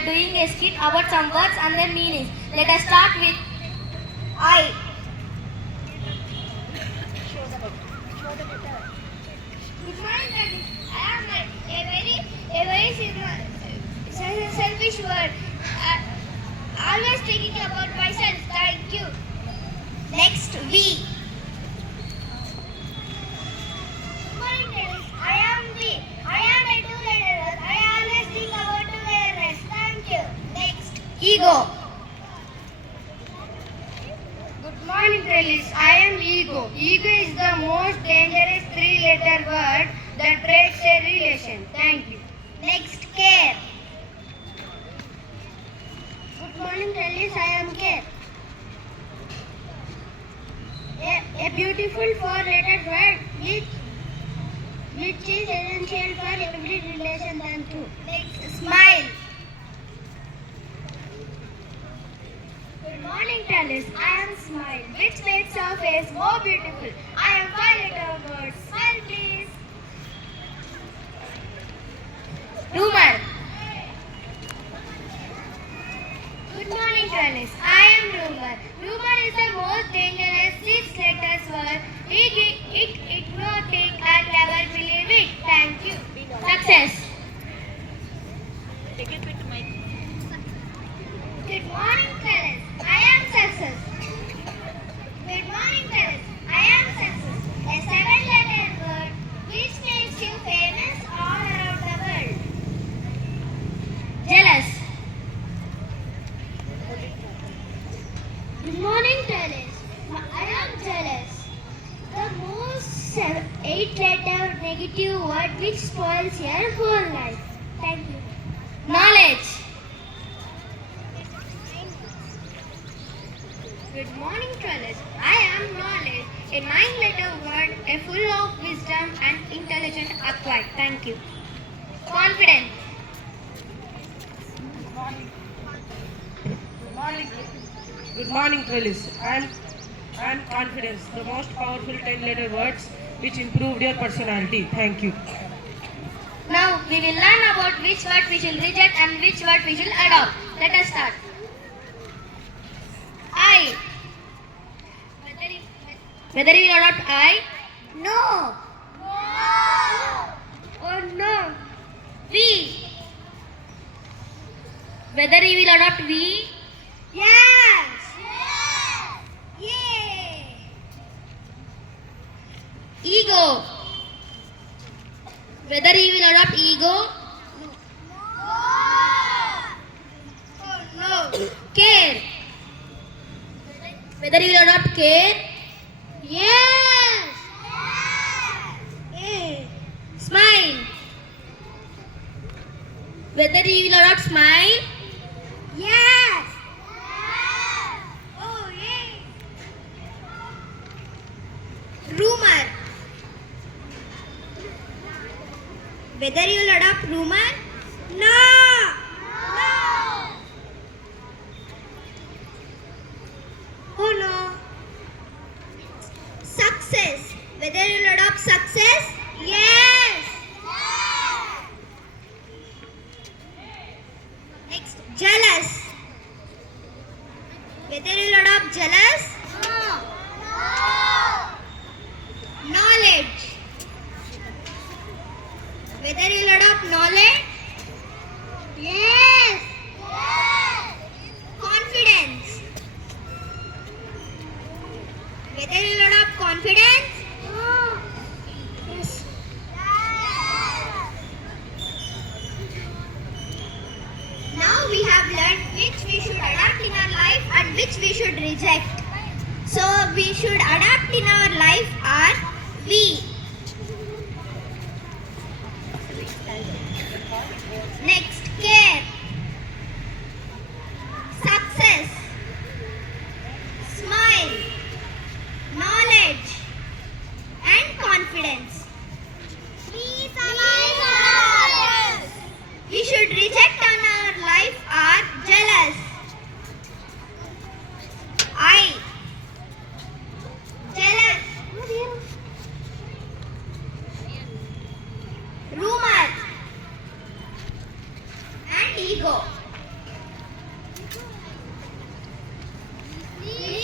are doing a skit about some words and their meanings. Let us start with I. Good morning, Daddy. I am a very selfish word. Always thinking about myself. Thank you. Next, V. Good morning, Trellis. I am V. I am a two-letter word. I always think about togetherness. Thank you. Next, Ego. Good morning, Trellis. I am Ego. Ego is the most dangerous three-letter word that breaks a relation. Thank you. Next, Care. Good morning, Trellis. I am Care. A beautiful four-letter word which is essential for every relation. Thank you. Next, Smile. Good morning, Trellis. I am Smile, which makes our face more beautiful. I am five-letter word. Smile, please. Rumor. Good morning, Trellis. I am Rumor. Rumor is the most dangerous six-letter word. Hypnotic and never believe it. Thank you. Success. Good morning, Trellis. I am Success. Good morning, Trellis. I am Success. A seven-letter word which makes you famous all around the world. Jealous. Good morning, Trellis. I am jealous. The most eight-letter negative word which spoils your whole life. Thank you. Knowledge. Good morning, Trellis. I am knowledge, a nine-letter word, full of wisdom and intelligence acquired. Thank you. Confidence. Good morning, Trellis. And confidence, the most powerful 10-letter words which improved your personality. Thank you. Now we will learn about which word we should reject and which word we should adopt. Let us start. I. Whether you will adopt I? No. Oh no. We. Whether you will adopt we? Yes. Yay. Ego. Whether you will adopt ego? No. Oh no. Care. Whether you will adopt care? Yes. Yeah. Smile. Whether you will adopt smile? Yes. Oh yeah. Rumor. Whether you will adopt rumor? No. Oh no. Success. Whether you will adopt success? Yes. Next, jealous. Whether you will adopt jealous? No. Knowledge. Whether you will adopt knowledge? Yes. Confidence. Whether you will adopt confidence? No. Yes. Now we have learned which we should adapt in our life and which we should reject. So we should adapt in our life are we. Next, care. Success. Smile. Knowledge. And confidence. We should reject on our life are jealous. I. Jealous. Please